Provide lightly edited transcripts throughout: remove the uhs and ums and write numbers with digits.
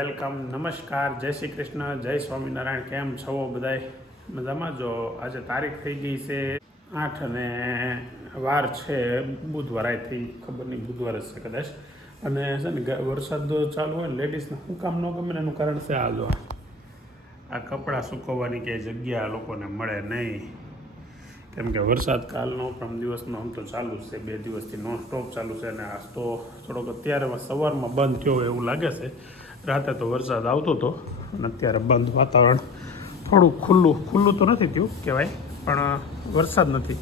Welcome, નમસ્કાર, જય શ્રી કૃષ્ણ, જય સ્વામિનારાયણ. કેમ છો બધાય? મજામાં? જો આજે તારીખ થઈ ગઈ છે 8 અને વાર છે બુધવાર. આથી ખબર નહીં, બુધવાર જ છે કદાચ. અને છે ને વરસાદ ચાલુ હોય લેડીઝને શું કામ ન ગમે એનું કારણ છે આ જો આ કપડાં સુકવવાની ક્યાંય જગ્યા લોકોને મળે નહીં. કેમ કે વરસાદ કાલનો ત્રણ દિવસનો આમ તો ચાલુ જ છે, 2 દિવસથી નોન સ્ટોપ ચાલુ છે. અને આજ તો થોડોક અત્યારે સવારમાં બંધ થયો હોય એવું લાગે છે. રાતે તો વરસાદ આવતો હતો અને અત્યારે બંધ, વાતાવરણ થોડુંક ખુલ્લું તો નથી થયું કહેવાય, પણ વરસાદ નથી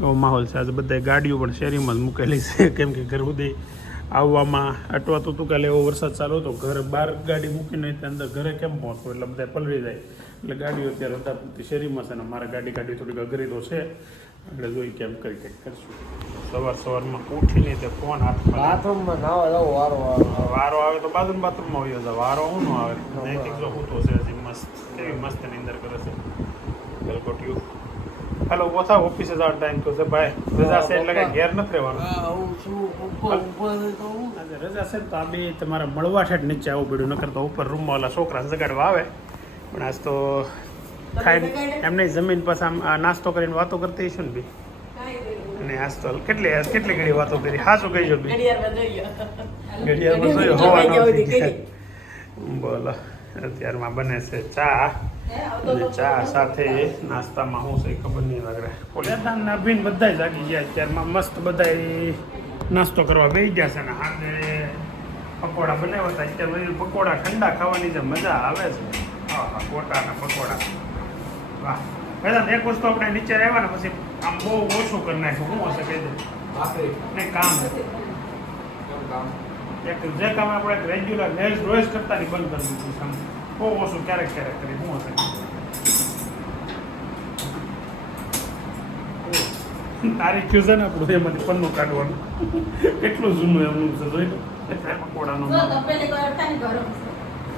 એવો માહોલ છે. આજે બધા ગાડીઓ પણ શેરીમાં જ મૂકેલી છે, કેમ કે ઘર સુધી આવવામાં અટવાતું હતું. કાલે એવો વરસાદ ચાલુ હતો, ઘર બહાર ગાડી મૂકીને અંદર ઘરે કેમ પહોંચવું, એટલે બધા પલળી જાય. એટલે ગાડીઓ અત્યારે બધા પૂરતી શેરીમાં છે. ને મારે ગાડી થોડીક અઘરી તો છે, એટલે જોઈ કેમ કરી કંઈક કરશું. સવારમાં ઉઠીને તે ફોન હાથમાં, બાથરૂમમાં નાવા જાવ વારો આવે તો બાથરૂમમાં હોય છે. વારો શું ન આવે, નૈતિક જો હું તો છે હજી મસ્ત, એવી મસ્ત નીંદર કરે છે. ગલકોટિયું હેલો પોતા ઓફિસે જવાનો ટાઈમ તો છે ભાઈ. રજા છે એટલે કાંઈ ઘેર નથી રહેવાનું. આજે રજા છે તો આ બી તમારે મળવા છે નીચે આવવું પડ્યું, નકર તો ઉપર રૂમમાં ઓલા છોકરા જગાડવા આવે. પણ આજ તો ખાઈને એમને જમીન પાસે આમ નાસ્તો કરીને વાતો કરતી હશું ને બી. અને આજ તો કેટલી ઘડી વાતો કરી, હાચું કહીજો બી. ઘડિયાળમાં જોયો હોવાનો. બોલો, અત્યારમાં બને છે ચા, અને ચા સાથે નાસ્તામાં શું છે ખબર નહીં લાગે. પોલેદાન નાભીને બધા જાગી ગયા. અત્યારમાં મસ્ત બધા નાસ્તો કરવા બેસી ગયા છે. ને હાથે પકોડા બનાવ્યા હતા. અત્યારે પકોડા ઠંડા ખાવાની જે મજા આવે છે, હા ગોટાના પકોડા, વાહ. પહેલાં એક વસ્તુ આપણે નીચે આવ્યા ને પછી આમ બહુ ઓછું કરી નાખ્યું. શું હશે કહી દો નહીં કામ એક જે કામ આપણે રેગ્યુલર રોજ કરતા નહીં બંધ કરી દીધું કામ બહુ ઓછું ક્યારેક કરી. શું હશે તારીખ થયું છે ને આપણું એમાંથી પન્નું કાઢવાનું. કેટલું જૂનું એમનું છે જોઈ લો પકોડાનું.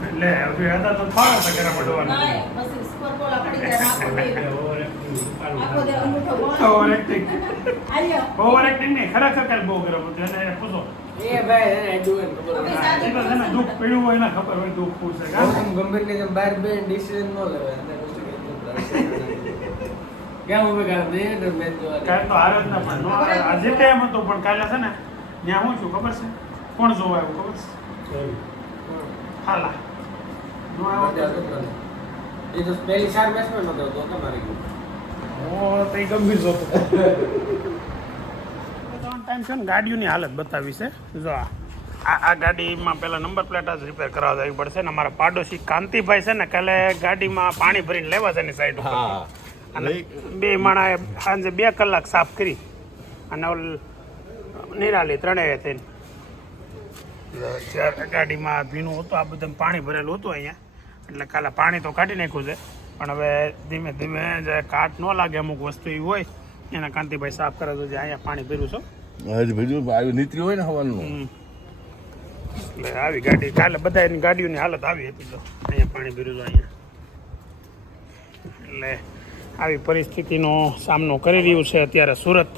એટલે હતા તો ફાવે છે ઘરે પડવાનું. ઓવર એક્ટિંગ નહીં, ખરેખર કાંઈ બહુ ગરમ હતું. એને પૂછો દુઃખ પીડ્યું હોય ને ખબર હોય દુઃખ પૂછે ગંભીર ને જેમ બહાર બે ડિસિઝન ન લેવાય. કેમ ઉભે કાઢે કાલે તો હાર જ ના પણ આજે એમ હતું. પણ કાલે છે ને ત્યાં હું છું ખબર છે કોણ જોવા આવ્યું ખબર છે? હાલા એ તો પહેલી 4 મેચમાં નતો તો તમારી ગંભીર જોતો ટાઈમ છે ને. ગાડીઓની હાલત બતાવી છે જો આ ગાડીમાં પહેલાં નંબર પ્લેટ જ રિપેર કરાવવા જવી પડશે. ને અમારા પાડોશી કાંતિભાઈ છે ને કાલે ગાડીમાં પાણી ભરીને લેવા છે એની સાઈડ ઉપર. અને 2 માણાએ સાંજે 2 કલાક સાફ કરી અને નિરાલી ત્રણેય થઈને ગાડીમાં ભીનું હતું. આ બધું પાણી ભરેલું હતું અહીંયા, એટલે કાલે પાણી તો કાઢી નાખ્યું છે. પણ હવે ધીમે ધીમે જે કાટ ન લાગે અમુક વસ્તુ એવી હોય એના કાંતિભાઈ સાફ કરે તો જે અહીંયા પાણી ભર્યું છે નીકળી હોય ને હવાનું એટલે આવી ગાડી કાલે બધા એની ગાડીઓની હાલત આવી હતી. તો અહીંયા પાણી ભર્યું છે અહીંયા, એટલે આવી પરિસ્થિતિનો સામનો કરી રહ્યું છે અત્યારે સુરત.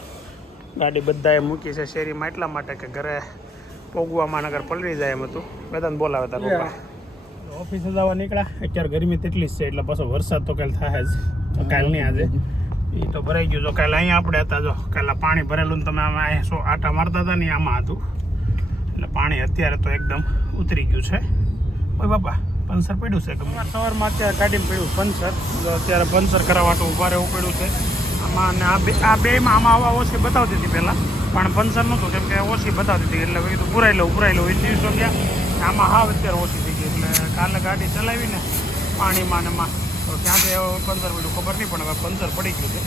ગાડી બધાએ મૂકી છે શેરીમાં એટલા માટે કે ઘરે પોગવામાં નગર પલળી જાય એમ હતું. બધાને બોલાવે તાર પપ્પા. ઓફિસે જવા નીકળ્યા. અત્યારે ગરમી તેટલી જ છે, એટલે પાછો વરસાદ તો કાલે થાય જ. કાલ નહીં આજે એ તો ભરાઈ ગયું. જો કાલે અહીંયા આપણે હતા, જો કાલે પાણી ભરેલું ને તમે આમાં અહીંયા આટા મારતા હતા ને આમાં હતું. એટલે પાણી અત્યારે તો એકદમ ઉતરી ગયું છે. ઓય બાપા પંચર પડ્યું છે ગમે સવારમાં. અત્યારે ગાડીમાં પડ્યું પંચર. અત્યારે પંચર કરાવવાનું ઊભા રહેવું પડ્યું છે આમાં. અને આ બેમાં આમાં હવા ઓછી બતાવતી હતી પહેલાં, પણ પંચર નહોતું કેમ કે ઓછી બતાવતી હતી. એટલે કીધું પુરાઈ લઉં એ દિવસો ગયા. આમાં હાવ અત્યારે ઓછી થઈ ગઈ. એટલે કાલે ગાડી ચલાવીને પાણીમાં ને એમાં તો ક્યાંથી પંચર પડ્યું ખબર નહીં, પણ હવે પંચર પડી ગયું છે.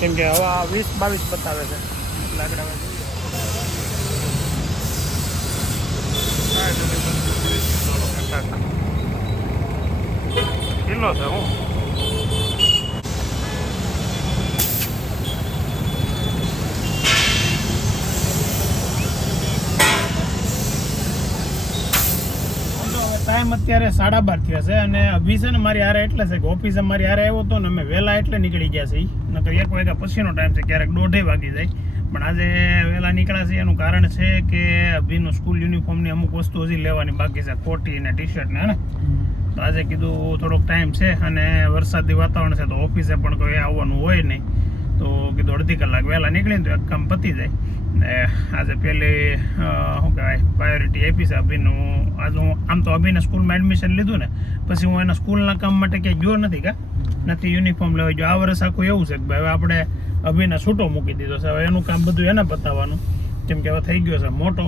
કેમ કે હવા 20-22 બતાવે છે. એટલે આગળ હવે કિલ્લો છે હું ટાઈમ અત્યારે 12:30 થયા છે. અને અભી છે ને મારી હારે એટલે છે કે ઓફિસે મારી હારે આવ્યો હતો ને અમે વહેલા એટલે નીકળી ગયા છે. નકર 1 વાગ્યા પછીનો ટાઈમ છે, ક્યારેક 1:30 વાગી જાય. પણ આજે વહેલા નીકળ્યા છે એનું કારણ છે કે અભિનું સ્કૂલ યુનિફોર્મની અમુક વસ્તુ હજી લેવાની બાકી છે, કોટી ને ટી શર્ટ ને, હે ને? તો આજે કીધું થોડોક ટાઈમ છે અને વરસાદી વાતાવરણ છે તો ઓફિસે પણ કોઈ આવવાનું હોય નહીં, તો કીધું અડધી કલાક વહેલા નીકળીને તો એક કામ પતી જાય. ને આજે પહેલી શું કહેવાય પ્રાયોરિટી આપી છે અભિનું. આજે હું આમ તો અભિને સ્કૂલમાં એડમિશન લીધું ને પછી હું એના સ્કૂલના કામ માટે ક્યાંય ગયો નથી નથી યુનિફોર્મ લેવા ગયો. આ વર્ષ આખું એવું છે કે ભાઈ હવે આપણે અભિને છૂટો મૂકી દીધો છે, હવે એનું કામ બધું એને બતાવવાનું, કેમ કે હવે થઈ ગયો છે મોટો.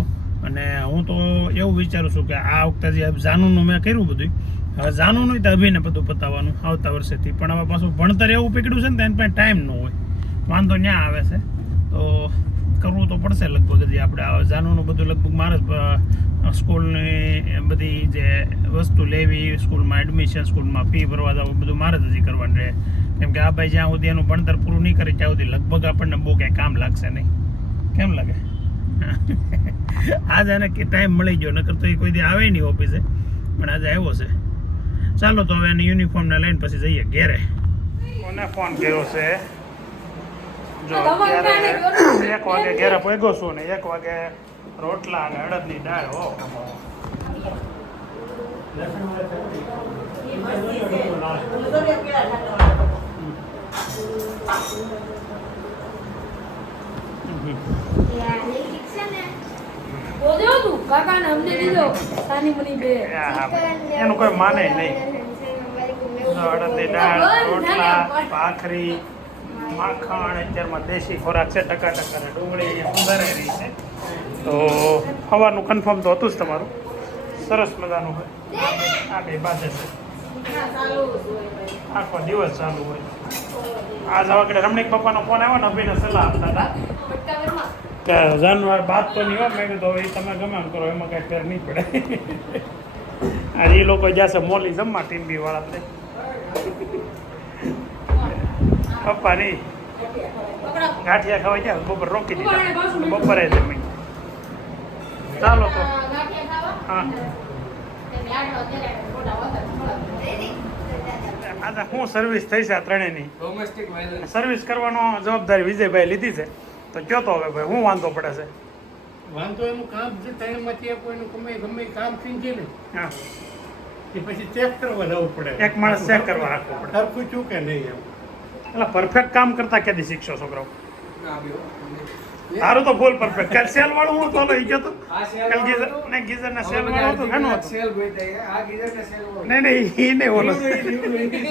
અને હું તો એવું વિચારું છું કે આ વખતે જે જાનુનું મેં કર્યું બધું, હવે જાનુનું તો અભિને બધું બતાવવાનું આવતા વર્ષેથી. પણ હવે પાછું ભણતર એવું પકડ્યું છે ને તો એની પાસે ટાઈમ ન હોય, વાંધો ન્યા આવે છે. તો કરવું તો પડશે લગભગ હજી આપણે. જાનુનું બધું લગભગ મારે જ સ્કૂલની બધી જે વસ્તુ લેવી, સ્કૂલમાં એડમિશન, સ્કૂલમાં ફી ભરવા જવું, બધું મારે જ હજી કરવાનું રહે. કેમ કે આ ભાઈ જ્યાં સુધી એનું ભણતર પૂરું નહીં કરે ત્યાં સુધી લગભગ આપણને બહુ કંઈ કામ લાગશે નહીં. કેમ લાગે? આજે એને ટાઈમ મળી ગયો, નકર તો એ કોઈ દી આવે નહીં ઓફિસે, પણ આજે આવ્યો છે. ચાલો તો હવે એને યુનિફોર્મને લઈને પછી જઈએ ઘેરે. કોને ફોન કર્યો છે? જો અત્યારે 1 વાગે ઘેરે પહોંચ્યો છું ને 1 વાગે રોટલા અને અડદની દાળ. હો એનું કોઈ માને નહીં. અડદની દાળ, રોટલા, ભાખરી, માખણ, અત્યારમાં દેશી ખોરાક છે, ટકા ને ડુંગળી અહીંયા સુધારાઈ રહી છે. તો સવારનું કન્ફર્મ તો હતું જ તમારું, સરસ મજાનું હોય. આ બે પાસે છે, આખો દિવસ ચાલુ હોય. આજ હવે રમણીક પપ્પાનો ફોન આવ્યો ને, અભિને સલાહ આપતા હતા કે જાનવર બાદ તો નહીં હોય. મેં કીધું હવે તમે ગમે એમ કરો, એમાં કાંઈ ફેર નહીં પડે. આજે એ લોકો જશે મોલી જમવા ટીમ્બી વાળા પપ્પા નહીં ગાંઠિયા ખાવા ગયા, બપોર રોકી દીધા, બપોરે જમી. ચાલો તો હા આજે શું સર્વિસ થઈ છે આ ત્રણેયની? ડોમેસ્ટિક વાયલન્સ સર્વિસ કરવાનો જવાબદારી વિજયભાઈ લીધી છે. તો કયો તો હવે ભાઈ શું વાંધો પડે છે? વાંધો એનું કામ છે, ત્રણમાંથી કોઈનું ગમે કામ થઈ જાય ને હા, એ પછી ચેક કરવા જવું પડે. એક માણસ ચેક કરવા રાખવો પડે. સરખું છું કે નહીં એમ. એટલે પરફેક્ટ કામ કરતા ક્યાંથી શીખશો છોકરાઓ? ના આવ્યો તારું તો ફૂલ પરફેક્ટ. કાલ સેલ વાળું હું તો લઈ ગયો તો, આ સેલ કાલ ગીઝર ના સેલ વાળો હતો, ઘણો હતો. સેલ ગોઈતા આ ગીઝર ને સેલ ગોઈતા નહીં એ નહીં ઓલો.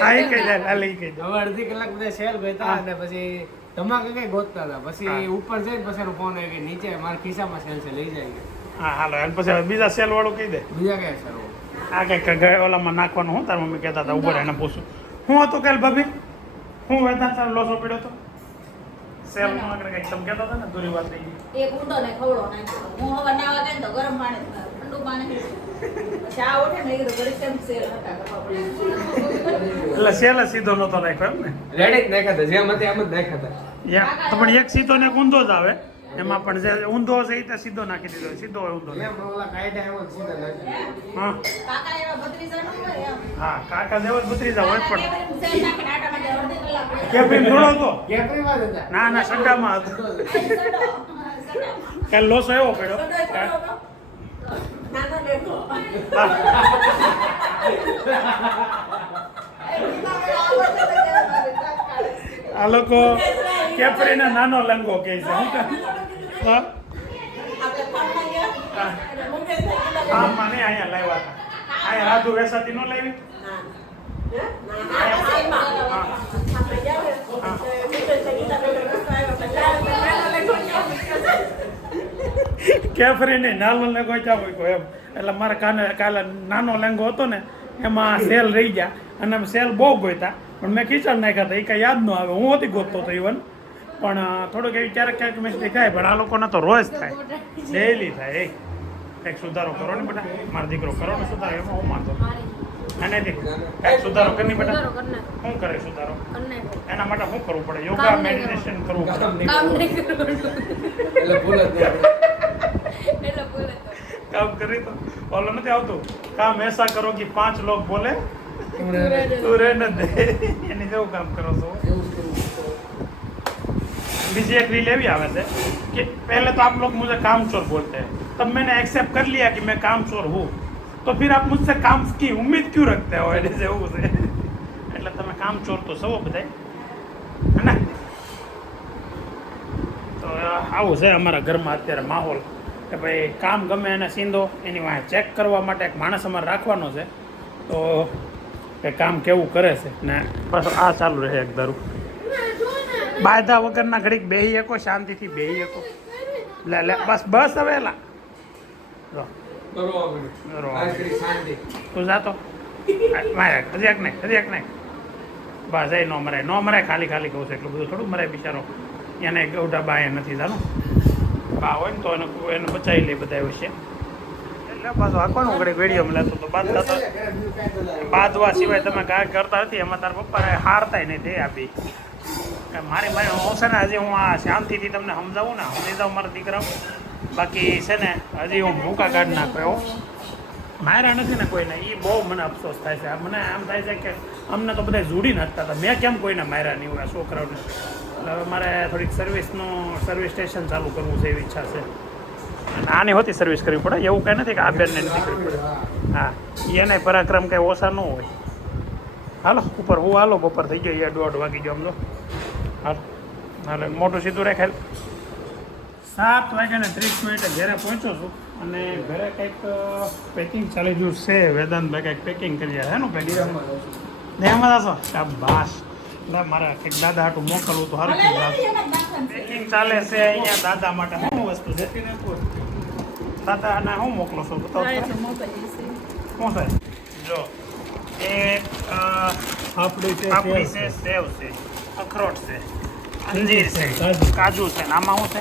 હા એ કઈ જાય, આ લઈ કઈ જાય. હવે અડધી કલાક બધા સેલ ગોઈતા અને પછી ધમાકા કઈ ગોતતા હતા. પછી ઉપર જઈને પછી એનો ફોન આવ્યો કે નીચે મારા ખિસ્સામાં સેલ છે, લઈ જાય. હા હાલો, અને પછી હવે બીજા સેલ વાળું કહી દે. બીજા કયા સેલ? આ કંઈક ઓલામાં નાખવાનું. હું તાર મમ્મી કહેતા હતા ઉપર એને પૂછું શું હતું કાલ ભાભી, હું વેતા તાર લોસો પડ્યો હતો સેલ નો આગળ કંઈક તમે કહેતા હતા ને, દૂરી વાત થઈ ગઈ. એક ઊંડો ને ખવડો નાખ્યો. હું હવે નાવા ગઈ ને તો ગરમ પાણી ઠંડુ પાણી પછી આ ઉઠે ને એ તો ઘડી કેમ સેલ હતા કરવા પડે. એટલે સેલ જ સીધો નતો નાખ્યો એમ ને? રેડી જ નાખ્યા હતા, જેમ હતી એમ જ નાખ્યા હતા. તો પણ એક સીધો ને એક ઊંધો જ આવે. એમાં પણ જે ઊંધો છે એ તો સીધો નાખી દીધો, સીધો હોય ઊંધો એમ ઓલા કાયદા એમ જ સીધા નાખ્યા. હા કાકા એવા ભત્રીજા નો હોય એમ. હા, કાકા જેવો જ ભત્રીજા હોય પણ કાકા કેમ સેલ નાખીને આટા માટે અડધી કલાક પડે. કેફીન થોડો હતો. કેપરી વાત હતા. ના ના સડામાં હતો. કાલ લોસો એવો પડ્યો. નાનો લેતો. આ લોકો કેફરીને નાનો લંગો કહે છે. શું કહે? હા આપણે ફાર્મમાં ગયા. હા. મુકેશ ભાઈ કીધું હા મને અહીંયા લાવ્યા હતા. અહીંયા રાજુ વેસાતી નો લાવી. કેફરીને નાનો લેંગો ચાવો એમ. એટલે મારા કાલે નાનો લેંગો હતો ને એમાં સેલ રહી ગયા અને સેલ બહુ ગોઈતા પણ મેં ખીચડ નાખ્યા હતા. એ કાંઈ યાદ ન આવે. હું હતી ગોતતો હતો ઇવન, પણ થોડુંક એવી ક્યારેક મિસ્ટેક થાય. પણ આ લોકોને તો રોજ થાય, ડેઈલી થાય. કંઈક સુધારો કરો ને બેટા, મારો દીકરો કરો ને સુધારો, એમાં હું માનતો. અને કંઈક સુધારો કરી બેટા. શું કરે સુધારો? એના માટે શું કરવું પડે? યોગા, મેડિટેશન કરવું પડે. એટલે ભૂલ જ નહીં. કામ કરી તો ઓલો નથી આવતું, કામ એસા કરો કે 5 લોગ બોલે તું રહે ન દે. એની જેવું કામ કરો છો. એવું જ કરવું. बीजी एक रील एवी आवे थे कि पहले तो आप लोग मुझे कामचोर बोलते हैं, तब मैंने एक्सेप्ट कर लिया कि मैं कामचोर हूँ, तो फिर आप मुझसे काम की उम्मीद क्यों रखते हो? ऐसे એવું છે એટલે તમે કામચોર તો સૌ બધાય હે ને? તો આવું છે અમારા ઘરમાં અત્યારે માહોલ કે ભાઈ કામ ગમે એને સીંધો એની વાંહે ચેક કરવા માટે એક માણસ અમારે રાખવાનો છે, તો એ કામ કેવું કરે છે ને બસ આ ચાલુ રહે એક ધારું બાધા વગરના ઘડીક બેહી શકો, શાંતિથી બેહી શકો. લે લે બસ બસ હવે લા રો તું જાતો મારે હજી એક નહીં બસ એ નો મરાય ખાલી ખાલી કહું છું, એટલું બધું થોડું મરાય બિચારો, એને ગૌઢા બા એ નથી જાણું, બા હોય ને તો એને બચાવી લે બધા વિશે. એટલે પાછું આખવાનું ઘડીક વેડિયો મળે તો બાંધતા તો બાંધવા સિવાય તમે કાંઈ કરતા નથી. એમાં તારા પપ્પાને હારતાય નહીં તે આપી મારી હું છે ને હજી હું આ શાંતિથી તમને સમજાવું ને સમજી જાઉં મારા દીકરાઓ, બાકી છે ને હજી હું ભૂકા કાઢી નાખ્યો માર્યા નથી ને કોઈને, એ બહુ મને અફસોસ થાય છે. મને આમ થાય છે કે અમને તો બધા જોડી નાખતા હતા, મેં કેમ કોઈને માર્યા નહીં હોય છોકરાઓને. એટલે હવે મારે થોડીક સર્વિસ સ્ટેશન ચાલુ કરવું છે એવી ઈચ્છા છે, અને આની હોતી સર્વિસ કરવી પડે એવું કંઈ નથી કે આ બેનને નથી કરવી પડે. હા એને પરાક્રમ કંઈ ઓછા ન હોય. હાલો ઉપર હું હાલો બપોર થઈ ગયો, 1:30 વાગી ગયો સમજો. હાલો મોટું સીધું રાખેલ 7:30 ઘરે પહોંચ્યો છું, અને ઘરે કંઈક પેકિંગ ચાલી ગયું છે. વેદાંતભાઈ કંઈક પેકિંગ કરી રહ્યા એનું પેકિંગ એમાં થશો શાબાશ. એટલે મારા કંઈક દાદા હાટું મોકલવું તો સારું પેકિંગ ચાલે છે અહીંયા દાદા માટે. શું વસ્તુ છે દાદાને શું મોકલો છો બતાવો શું છે? જો એક આપણી છે, સેવ છે, અખરોટ છે, અંજીર છે, કાજુ છે, આમાં શું છે?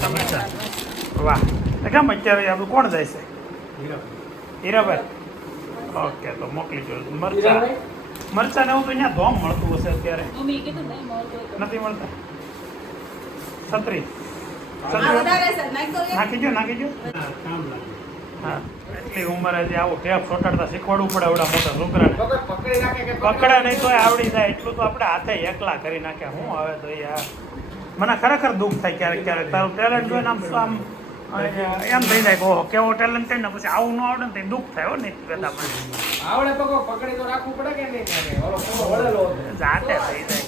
ટમેટા. વાહ કેમ અત્યારે આપણું કોણ જાય છે? હીરાભાઈ. ઓકે તો મોકલી જો. મરચા ને એવું તો અહીંયા ધોમ મળતું હશે અત્યારે, નથી મળતા? છત્રી નાખી જો હા એટલી ઉંમર હજી આવું ટેપ સોટાડતા શીખવાડવું પડે આવડા મોટા છોકરાને. પકડે નહીં તો આવડી જાય એટલું તો આપણે હાથે એકલા કરી નાખ્યા. હું આવે તો મને ખરેખર દુઃખ થાય ક્યારેક તારું ટેલેન્ટ જોઈને આમ એમ થઈ જાય કે ઓહો કેવો ટેલેન્ટ ને પછી આવું ન આવડે ને તો દુઃખ થાય હો નહીં કહેતા આવડે તો પકડી તો રાખવું પડે કે નહીં? જાતે થઈ જાય.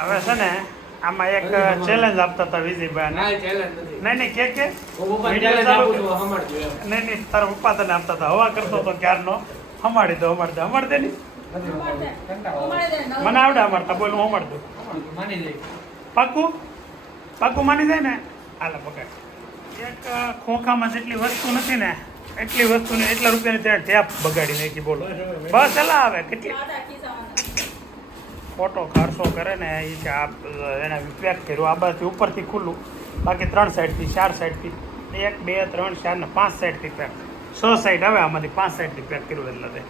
હવે છે ને આમાં એક ચેલેન્જ આપતા હતા વિજયભાઈ. નહીં કે નહીં તારા પપ્પા તને આપતા હતા, હવા કરતો હતો ક્યારનો. હમાડી દે નહીં મને આવડે અમારતા બોલ હું હમાડ દઉં. પાકું માની જાય ને હાલે પકડ. એક ખોખામાં જેટલી વસ્તુ નથી ને એટલી વસ્તુને એટલા રૂપિયાની ત્યાં ટેપ બગાડી નાખી. બોલો બસ એલા આવે કેટલી ફોટો ખારસો કરે ને એ કે આપ એને પેક કર્યું આ બાજુથી ઉપરથી ખુલ્લું, બાકી 3 સાઈડથી 4 સાઈડથી 1 2 3 4 ને 5 સાઈડથી પેક, 6 સાઈડ આવે આમાંથી 5 સાઈડથી પેક કર્યું. એટલે તે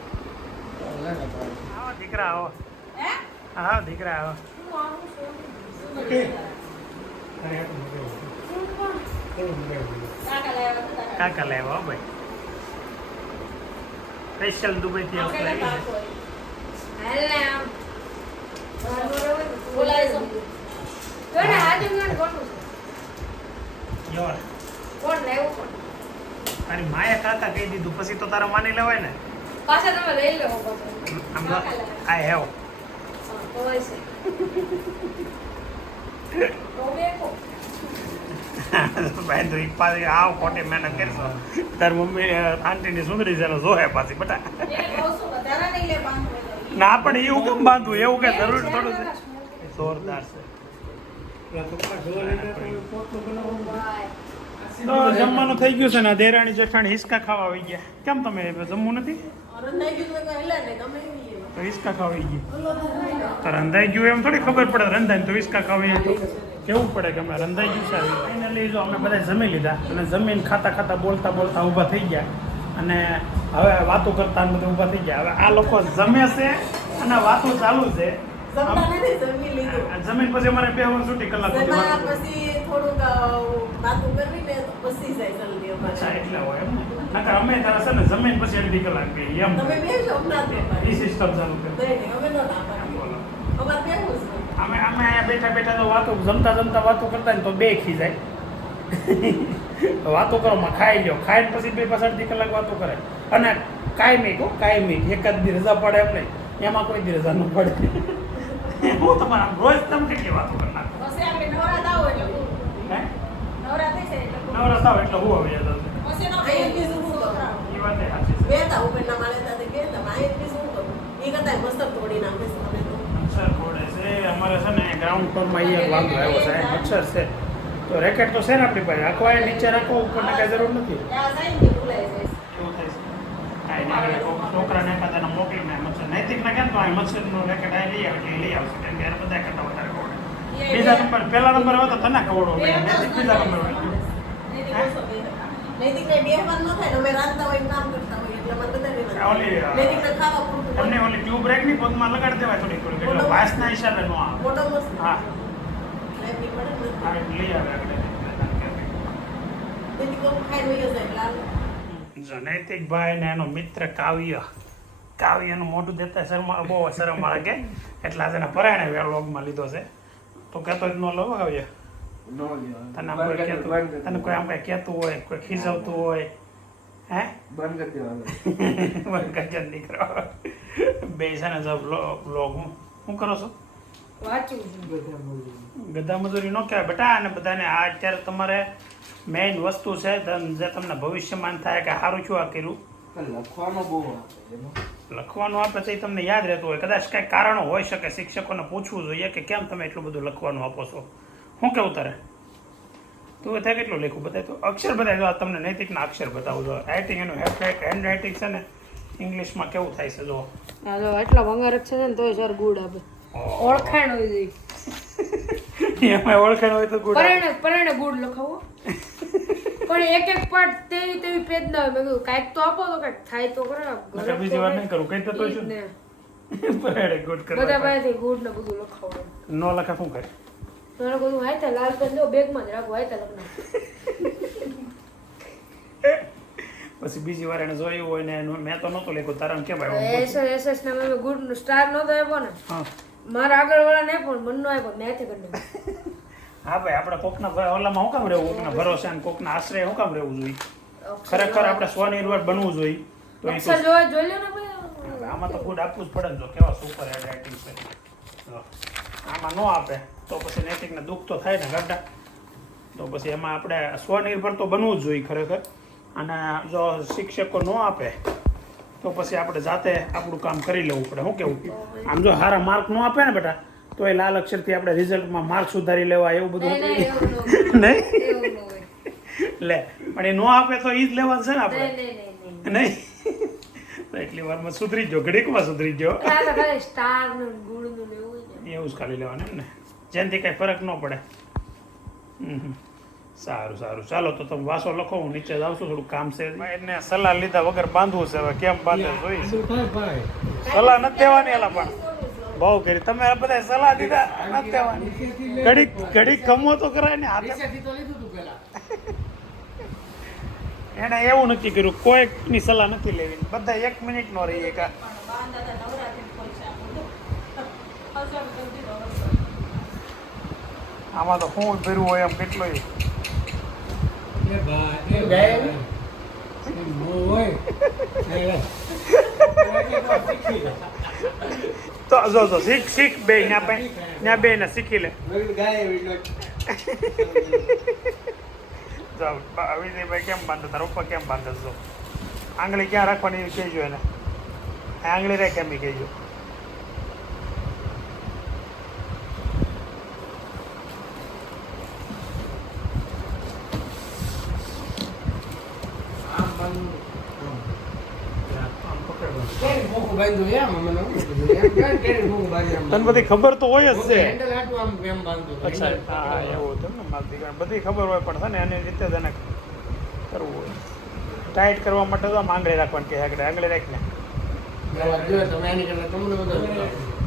આવો દીકરા આવો, હા દીકરા આવો. કાકા લાવ્યા ભાઈ સ્પેશિયલ દુબઈથી આવતા. તારી માએ કાકા કહી દીધું પછી તો તારા માની લેવાય ને. પાછા તમે લઈ લો આઈ હેવ ભાઈ તો એક પાછી આવ ખોટી મહેનત કરશો તાર મમ્મી આંટીની સુંદરી છે જોહે પાછી બટા. ના પણ એવું કેમ બાંધવું? એવું કઈ જરૂર થોડું છે. જોરદાર છે. તો જમવાનું થઈ ગયું છે ને દેરાણી જેઠાણી હિસકા ખાવા આવી ગયા. કેમ તમે જમવું નથી? તો હિસકા ખાવા આવી ગયા તો રંધાઈ ગયું એમ થોડી ખબર પડે. રંધાઈને તો હિસકા ખાવા તો કેવું પડે કે અમે રંધાઈ ગયું છે. ફાઇનલી જો અમે બધા જમી લીધા અને જમીન ખાતા બોલતા ઊભા થઈ ગયા અને હવે વાતો કરતા બધા ઊભા થઈ ગયા. હવે આ લોકો જમે છે અને વાતો ચાલુ છે. જમીન પછી અમારે 2 વાર છૂટી કલાક પછી થોડુંક વાતો કરવી ને પછી જાય જલ્દી અમારે. અચ્છા એટલે હોય એમ ને. નકર અમે તારા છે ને જમીન પછી 1-2 કલાક બેહી એમ. તમે બેસો હમણાં એ સિસ્ટમ ચાલુ કરે. અમે નો ના પાડીએ. બોલો અમારે બેહવું છે. અમે અહીંયા બેઠા બેઠા તો વાતો જમતા જમતા વાતો કરતા ને તો બે ખીજાય. વાતો કરો માં ખાઈ લો, ખાઈને પછી બે પાછળ અડધી કલાક વાતો કરે. અને કાયમી એકાદ દી રજા પડે એમ નહીં, એમાં કોઈ દી રજા ન પડે. હું તમારા રોજ તમે કેટલી વાતો કરી નાખો. પછી આપણે નવરા થાવ એટલે પૂરું. હે? નવરા થઈ જાય એટલે પૂરું. નવરા થાવ એટલે હું આવી જતો. પછી નો અહીંયા બીજું શું છોકરા. એ વાત એ સાચી છે. બેતા ઉપરના માળે તાતે બેતા અહીંયા બી શું કરું એ કરતા મસ્ત તોડી નાખે છે અમે તો મચ્છર ઘોડે છે અમારે છે ને ગ્રાઉન્ડ ફ્લોરમાં અહીંયા વાંધો આવ્યો છે મચ્છર છે. તો રેકેટ તો છે ને આપણી પાસે, આખો આ નીચે રાખો, ઉપરને કાંઈ જરૂર નથી. ત્યાં જઈને કે ભૂલાઈ જાય. એવું થાય છે. કાંઈ નહીં, હવે છોકરાને એકાદાને મોકલીને મચ્છર નૈતિકને કેમ તો આ મચ્છરનું રેકેટ આ લઈ આવે એટલે એ લઈ આવશે, કેમ કે એને બધા કરતા વધારે ખવડે. બીજા નંબર પહેલા નંબર હોય તો તને ખવડવો પડે, નૈતિક બીજા નંબર હોય. નૈતિક ઓછો બે હતા. નૈતિકને બેહવાનું ન થાય ને અમે રાંધતા હોય કામ કરતા હોય એટલે મને બધાને ઓલી, નૈતિકને ખાવા પૂરતું એમને ઓલી ટ્યુબ રેકની પગમાં લગાડી દેવાય થોડી થોડી, એટલે વાસના હિસાબે ન આવે. મોટો મસ્ત હા લાઈફની પડે ને હા, લઈ આવે આગળ. નૈતિક તો ખાઈ વયો જાય લાલ જો નૈતિકભાઈ ને એનો મિત્ર કાવ્યનું મોઢું દેતા બહુ શરમ લાગે, એટલે આજે એના પરાયણે વ્લોગમાં લીધો છે. તો કહેતો જ ન લો કાવ્ય. તને આમ કોઈ કહેતું, તને કોઈ આમ કઈ કહેતું હોય, કોઈ ખીજવતું હોય, હે બંધ કરજો દીકરો. બે છે ને જો વ્લોગ હું કરો છો? વાંચું છું. ગધા મજૂરી ન કહેવાય બેટા. અને બધાને આ અત્યારે તમારે મેઇન વસ્તુ છે જે તમને ભવિષ્યમાં થાય કે સારું શું આ કર્યું. લખવાનું આપે છે એ તમને યાદ રહેતું હોય, કદાચ કંઈક કારણો હોઈ શકે. શિક્ષકોને પૂછવું જોઈએ કે કેમ તમે એટલું બધું લખવાનું આપો છો. શું કેવું તારે? તું એ થાય કેટલું લખ્યું બતાય તો અક્ષર બતાવી દો. આ તમને નૈતિકના અક્ષર બતાવું જો. રાઇટિંગ એનું હેન્ડ રાઇટિંગ છે ને ઇંગ્લિશમાં કેવું થાય છે જો. હા જો એટલા ભંગાર છે ને તોય સર ગુડ આપે. ઓળખાણ હોય છે. એમાં ઓળખાણ હોય તો ગુડ. પરણે ગુડ લખાવો. પણ એક પાર્ટ તેવી પેજ ના હોય. મેં કીધું કાંઈક તો આપો તો કાંઈક થાય તો કરે. બીજી વાર નહીં કરું, કઈ તો છું ને પરાડે ગુડ બધા કરવા પાસેથી ગુડ ને બધું લખાવો. નો લખા શું કરે. મને બધું હાયતા લાલ પેન લો બેગમાં જ રાખો હાયતા લખના. પછી બીજી વાર એને જોયું હોય ને મેં તો નહોતું લખ્યું, તારા કેમ આવ્યું? એસએસ ના મેં ગુડ સ્ટાર નહોતો આપ્યો ને. હા મારા આગળ વાળા ને પણ મનનો આપ્યો મેં કરી નાખ્યો. હા ભાઈ, આપણે કોકના ઓલામાં શું કામ રહેવું, કોકના ભરોસે અને કોકના આશ્રય શું કામ રહેવું જોઈએ? ખરેખર આપણે સ્વનિર્ભર બનવું જોઈએ. તો એ અક્ષર જોઈ લો ને ભાઈ. આમાં તો ફૂડ આપવું જ પડે ને. જો કેવા સુપર હેડ રાઇટિંગ છે. જો આમાં ન આપે તો પછી નૈતિકને દુઃખ તો થાય ને ગાડા. તો પછી એમાં આપણે સ્વનિર્ભર તો બનવું જ જોઈએ ખરેખર. અને જો શિક્ષકો ન આપે તો પછી આપણે જાતે આપણું કામ કરી લેવું પડે. શું કેવું? આમ જો સારા માર્ક ન આપે ને બેટા તો એ લાલ અક્ષરથી આપણે રિઝલ્ટમાં માર્ક સુધારી લેવા એવું બધું નહીં નહીં લે. પણ એ ન આપે તો એ જ લેવાનું છે ને આપણે. નહીં એટલી વારમાં સુધરી ગયો, ઘડીકમાં સુધરી ગયો. સ્ટાર ને ગુડ નું એવું હોય ને. એવું જ ખાલી લેવાનું એમ ને, જેનાથી કાંઈ ફરક ન પડે. સારું ચાલો તો તમે વાસો લખો, હું નીચે જાઉં છું, થોડું કામ છે. એને સલાહ લીધા વગર બાંધવું છે, હવે કેમ બાંધે જોઈ. સલાહ નથી દેવાની એલા, પણ બહુ કરી તમે બધા સલાહ દીધા નથી દેવાની. ઘડીક ગમો તો કરાય ને હાથે. એને એવું નક્કી કર્યું કોઈકની સલાહ નથી લેવી, બધા 1 મિનિટ નો રહીએ કા. બાંધા હતા નવરાત્રી પૈસા હજાર રૂપિયા આમાં તો શું ભર્યું હોય એમ કેટલું તો જો શીખ બે ત્યાં બે ને શીખી લે. જો વિજયભાઈ કેમ બાંધે, તારા ઉપર કેમ બાંધે? જો આંગળી ક્યાં રાખવાની એ કહેજો એને. આંગળી રે કેમ એ કહેજો. તને બધી ખબર તો હોય જ છે. અચ્છા હા એવું હતું ને મારી દીકરા બધી ખબર હોય, પણ છે ને એની રીતે જ એને કરવું હોય. ટાઈટ કરવા માટે તો આમ આંગળી રાખવાની કહે. આંગળી રાખને,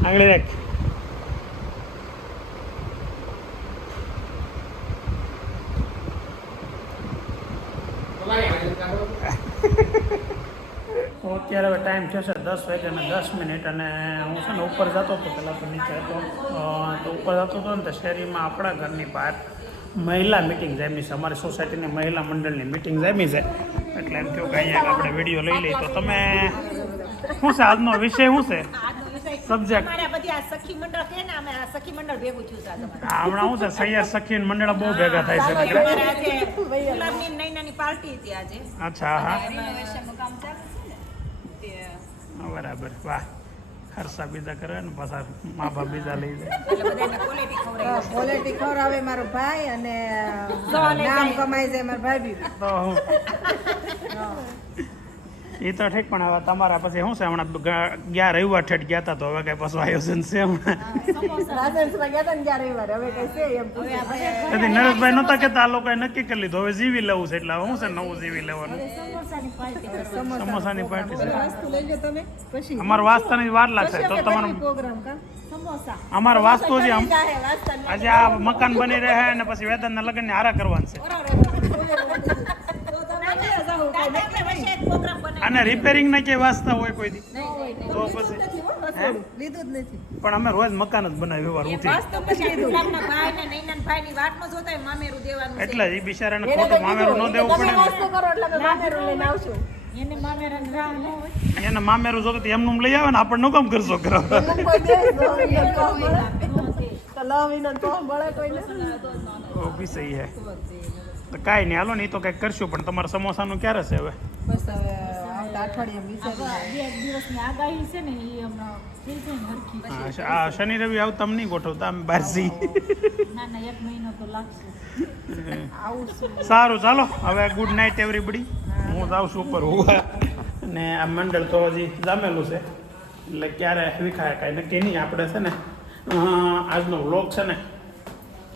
આંગળી રાખ. હું અત્યારે હવે ટાઈમ થશે 10:10 અને હું છે ને ઉપર જતો હતો, પહેલાં તો નીચે હતો તો ઉપર જતો હતો ને તો શેરીમાં આપણા ઘરની બહાર મહિલા મિટિંગ જામી છે, અમારી સોસાયટીની મહિલા મંડળની મિટિંગ જામી છે, એટલે એમ થયું કે અહીંયા આપણે વિડીયો લઈ લઈએ. તો તમે શું છે આજનો વિષય શું છે સબ્જેક્ટ? બધી આ સખી મંડળ કે ને અમે આ સખી મંડળ ભેગું થયું છે હમણાં શું છે સૈયર સખી મંડળ બહુ ભેગા થાય છે એટલે. આજે ગુલાબની નાની પાર્ટી હતી આજે. અચ્છા હા રિનોવેશનનું કામ ચાલુ છે ને બરાબર. વાહ, ખર્ચા બીજા કરે ને પાછા મા બાપ બીજા લઈ જાય. એટલે બધાને ક્વોલિટી ખવડાવી ક્વોલિટી ખવડાવે મારો ભાઈ અને નામ કમાઈ જાય મારા ભાઈ બી. તો હું એ તો ઠીક, પણ હવે તમારા પછી શું છે હમણાં ગયા રવિવાર ઠેઠ ગયા હતા તો હવે કઈ પાછું આયોજન છે હમણાં? રાજેશમાં ગયા હતા ને ત્યારે રવિવારે, હવે કઈ છે એમ તેથી નરેશભાઈ નહોતા કહેતા આ લોકોએ નક્કી કરી લીધું હવે જીવી લેવું છે, એટલે હવે શું છે નવું જીવી લેવાનું? સમોસાની પાર્ટી છે. વસ્તુ લઈ લો તમે પછી અમારે વાસ્તાની વાર લાગશે તો તમારું પ્રોગ્રામ કા અમારે વાસ્તુ હજી આજે આ મકાન બની રહે અને પછી વેદાંતના લગ્નની હારા કરવાનું છે. અને રિપેરિંગ ના કે વાસ્તા હોય કોઈ દી તો પછી લીધું જ નથી. પણ અમે રોજ મકાન જ બનાવી વ્યવહાર ઉઠી એટલે જ એ બિચારાને ખોટું મામેરું ન દેવું પડે વસ્તુ કરો એટલે અમે મામેરું લઈને આવશું. એને મામેરું જોતું એમનું લઈ આવે ને આપણને નું કામ કરશો કરો કોઈ દે તો લવીને તો મળે કોઈને. ઓ બી સહી હે. તો કાંઈ નહીં, હાલો ને એ તો કંઈક કરશું, પણ તમારે સમોસાનું ક્યારે છે હવે? બસ હવે આવતા અઠવાડિયે વિચારી હા, આ શનિ રવિ આવું તમે નહીં ગોઠવતા, અમે બહાર જઈએ. સારું, ચાલો હવે ગુડ નાઇટ એવરીબડી. હું જાઉં છું ઉપર હોવા, અને આ મંડળ તો હજી જામેલું છે એટલે ક્યારે વિખાય કાંઈ નક્કી નહીં. આપણે છે ને આજનો વ્લોગ છે ને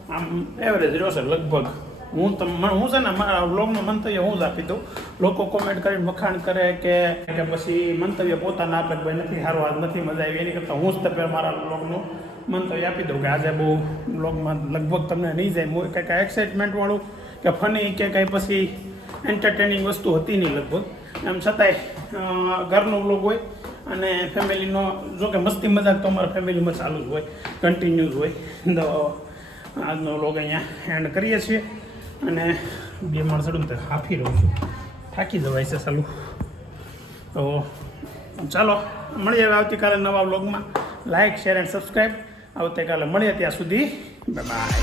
આમ એવરેજ રહ્યો છે લગભગ. હું છે ને મારા વ્લોગનું મંતવ્ય હું જ આપી દઉં, લોકો કોમેન્ટ કરીને વખાણ કરે કે પછી મંતવ્ય પોતાના આપે ભાઈ નથી સારું આજ નથી મજા આવી, એની કરતાં હું જ તમે મારા વ્લોગનું મંતવ્ય આપી દઉં કે આજે બહુ વ્લોગમાં લગભગ તમને નહીં જાય કંઈક એક્સાઇટમેન્ટવાળું કે ફની કે કંઈ પછી એન્ટરટેનિંગ વસ્તુ હતી નહીં લગભગ. એમ છતાંય ઘરનો વ્લોગ હોય અને ફેમિલીનો, જો કે મસ્તી મજાક તો અમારા ફેમિલીમાં ચાલુ જ હોય, કન્ટિન્યુ જ હોય. તો આજનો વ્લોગ અહીંયા એન્ડ કરીએ છીએ અને બે માણસ તો હાફી રહું છું, થાકી જવાય છે ચાલુ. તો ચાલો મળીએ હવે આવતીકાલે નવા વ્લોગમાં. Like, share and subscribe. આવતીકાલે મળીએ, ત્યાં સુધી બાય બાય.